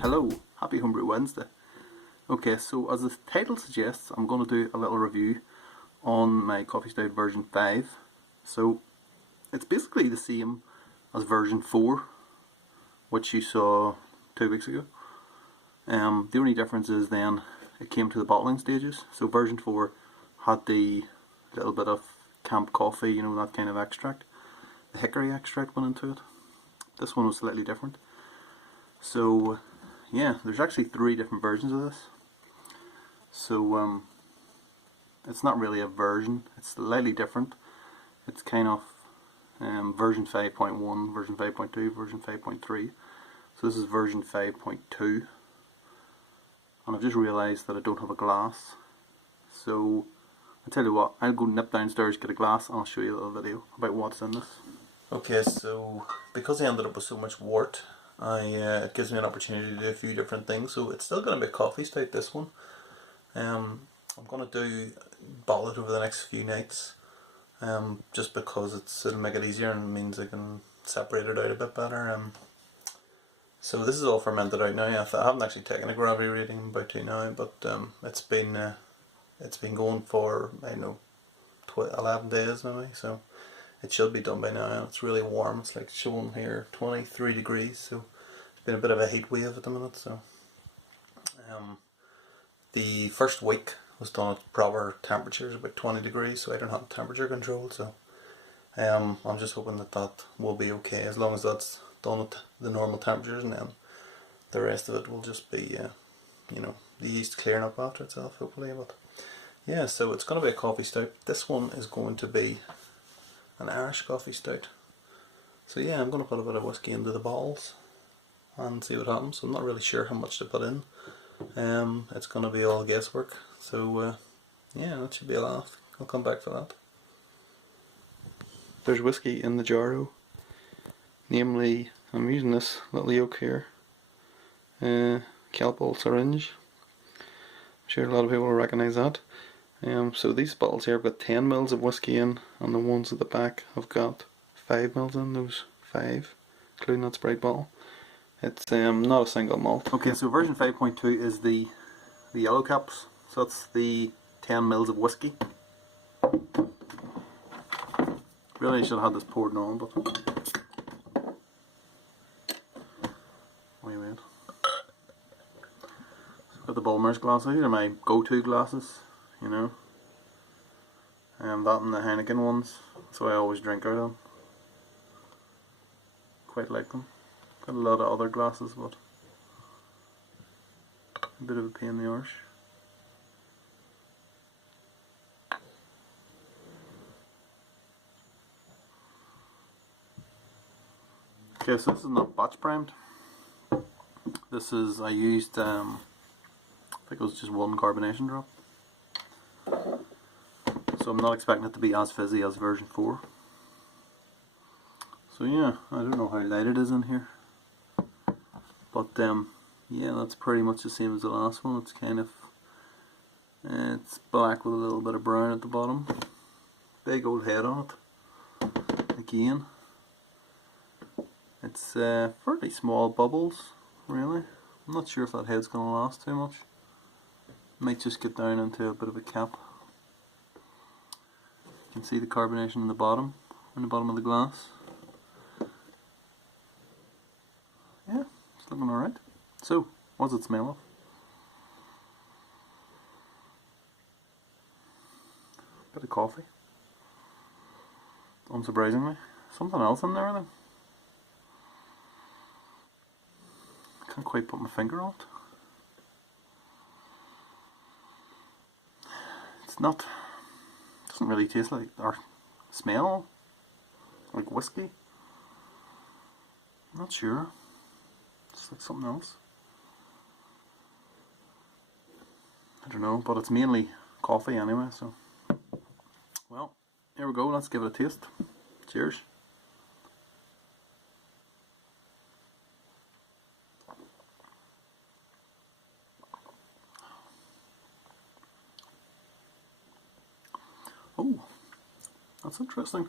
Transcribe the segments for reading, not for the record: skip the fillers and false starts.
Hello, happy Homebrew Wednesday. Okay, so as the title suggests, I'm going to do a little review on my Coffee Stout version 5. So it's basically the same as version 4, which you saw 2 weeks ago. The only difference is then it came to the bottling stages. So version 4 had the little bit of camp coffee, you know, that kind of extract. The hickory extract went into it. This one was slightly different. So yeah, there's actually 3 different versions of this. So it's not really a version, it's slightly different. It's kind of version 5.1, version 5.2, version 5.3. So this is version 5.2. And I've just realised that I don't have a glass. So I'll tell you what, I'll go nip downstairs, get a glass, and I'll show you a little video about what's in this. Okay, so because I ended up with so much wort, it gives me an opportunity to do a few different things. So it's still going to be a coffee stout, this one. I'm going to bottle it over the next few nights, just because it'll make it easier and means I can separate it out a bit better. So this is all fermented out now. I haven't actually taken a gravity reading, I'm about to now, but it's been going for, I don't know, 11 days maybe, so it should be done by now. It's really warm, it's like showing here 23 degrees, so it's been a bit of a heat wave at the minute. So the first week was done at proper temperatures, about 20 degrees, so I don't have temperature control, so I'm just hoping that will be okay, as long as that's done at the normal temperatures, and then the rest of it will just be, you know, the yeast clearing up after itself, hopefully. But yeah, so it's going to be a coffee stout. This one is going to be an Irish coffee stout. So yeah, I'm going to put a bit of whiskey into the bottles and see what happens. I'm not really sure how much to put in. It's going to be all guesswork. So yeah, that should be a laugh. I'll come back for that. There's whiskey in the jarro. Namely, I'm using this little yoke here. Kelpal syringe. I'm sure a lot of people will recognise that. So these bottles here have got 10 mils of whiskey in, and the ones at the back have got 5 mils in, those 5, including that Sprite bottle. It's not a single malt. Okay, so version 5.2 is the yellow caps, so that's the 10 mils of whiskey. Really should have had this poured on, but wait. So I've got the Bulmers glasses. These are my go-to glasses, you know. That and the Heineken ones, so I always drink out of them. Quite like them. Got a lot of other glasses, but a bit of a pain in the arse. Okay, so this is not batch primed. This is, I used, I think it was just 1 carbonation drop. So I'm not expecting it to be as fizzy as version 4. So yeah, I don't know how light it is in here. But yeah, that's pretty much the same as the last one. It's kind of, it's black with a little bit of brown at the bottom. Big old head on it. Again. It's fairly small bubbles, really. I'm not sure if that head's going to last too much. Might just get down into a bit of a cap. You can see the carbonation in the bottom of the glass. Yeah, it's looking alright. So, what does it smell of? Bit of coffee. Unsurprisingly. Something else in there though. Can't quite put my finger on it. It's not, doesn't really taste like, or smell like whiskey. I'm not sure. It's like something else. I don't know, but it's mainly coffee anyway, so. Well, here we go, let's give it a taste. Cheers. Oh, that's interesting.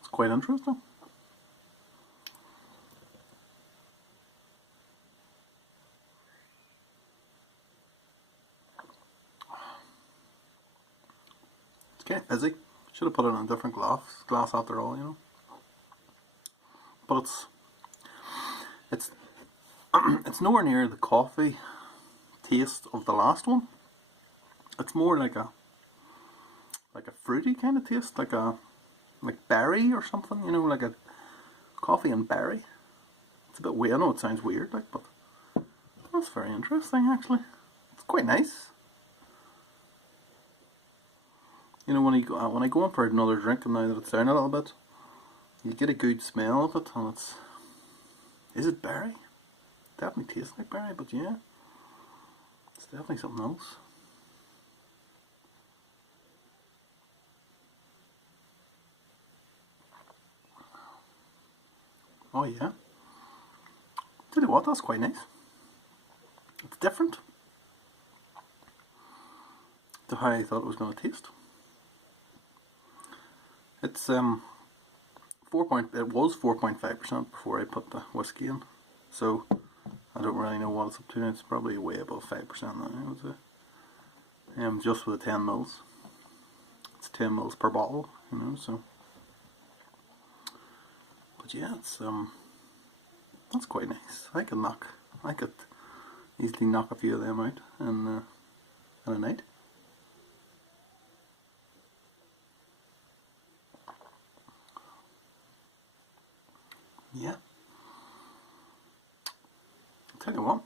It's quite interesting. It's kind of fizzy. Should have put it in a different glass after all, you know. But it's it's nowhere near the coffee taste of the last one. It's more like a fruity kind of taste, like berry or something, you know, like a coffee and berry. It's a bit weird. I know it sounds weird, like, but that's very interesting actually. It's quite nice. You know, when I go in for another drink, and now that it's down a little bit, you get a good smell of it, and is it berry? Definitely tastes like berry, but yeah, it's definitely something else. Oh yeah. Tell you what, that's quite nice. It's different to how I thought it was going to taste. It's it was 4.5% before I put the whiskey in, so I don't really know what it's up to now. It's probably way above 5% now, I would say. Just with the 10 mils. It's 10 mils per bottle, you know, so. But yeah, it's that's quite nice. I could easily knock a few of them out in a night. Yeah. I'll tell you what,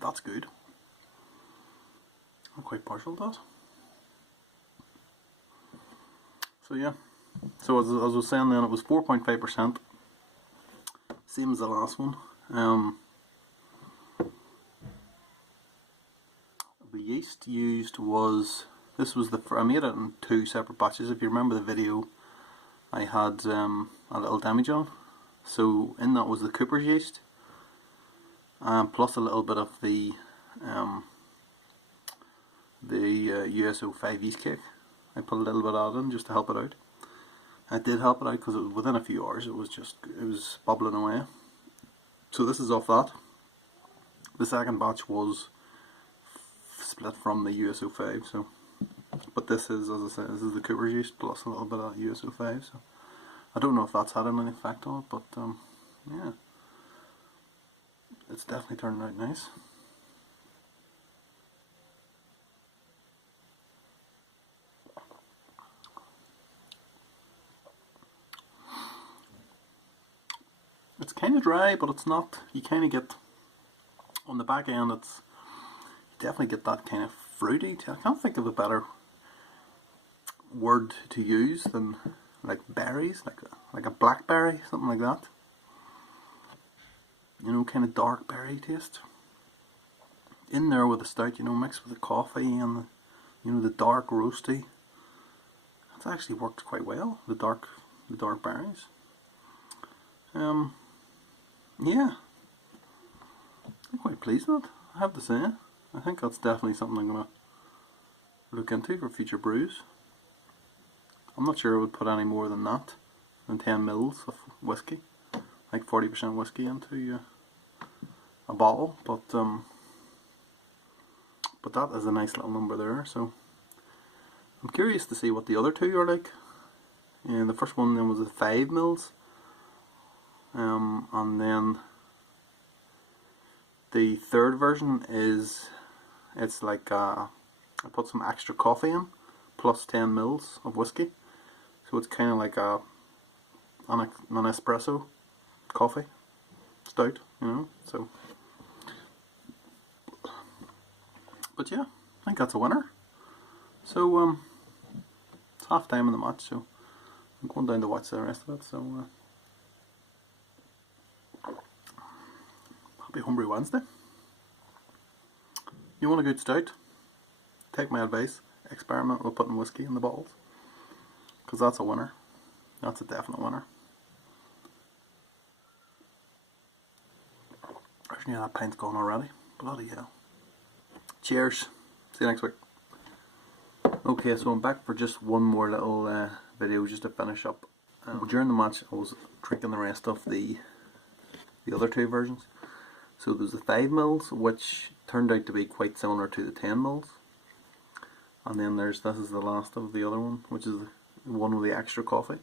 that's good. I'm quite partial to that. So yeah. So as I was saying then, it was 4.5%. Same as the last one. The yeast used was, I made it in 2 separate batches. If you remember the video, I had a little demijohn. So in that was the Cooper's yeast, plus a little bit of the USO5 yeast cake. I put a little bit of that in just to help it out. It did help it out because within a few hours it was bubbling away. So this is off that. The second batch was split from the USO5. So, but this is, as I said, this is the Cooper's yeast plus a little bit of USO5. So I don't know if that's had any effect on it, but yeah, it's definitely turned out nice. It's kind of dry, but it's not. You kind of get on the back end. You definitely get that kind of fruity. I can't think of a better word to use than like berries, like a blackberry, something like that. You know, kind of dark berry taste. In there with the stout, you know, mixed with the coffee and the dark roasty. It's actually worked quite well. The dark berries. Yeah, I'm quite pleased with it, I have to say. I think that's definitely something I'm going to look into for future brews. I'm not sure I would put any more than that, than 10 mils of whiskey, like 40% whiskey into a bottle, but that is a nice little number there. So I'm curious to see what the other two are like. And the first one then was at 5 mils. And then the third version it's like I put some extra coffee in plus 10 mils of whiskey, so it's kind of like an espresso coffee stout, you know. So, but yeah, I think that's a winner. So it's half time in the match, so I'm going down to watch the rest of it. So. Happy Homebrew Wednesday. You want a good stout? Take my advice. Experiment with putting whiskey in the bottles, because that's a winner. That's a definite winner. There's near that pint's gone already. Bloody hell. Cheers. See you next week. Okay, so I'm back for just one more little video just to finish up. During the match I was drinking the rest of the other two versions. So there's the 5ml, which turned out to be quite similar to the 10ml. And then this is the last of the other one, which is the one with the extra coffee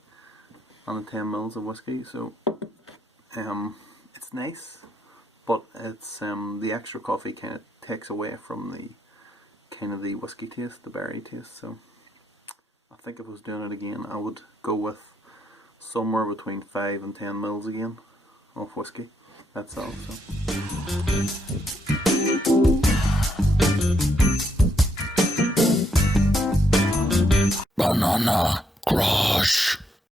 and the 10ml of whiskey. So it's nice, but it's the extra coffee kind of takes away from the kind of the whiskey taste, the berry taste. So I think if I was doing it again, I would go with somewhere between 5 and 10ml again of whiskey. That's all. So. Banana Crush.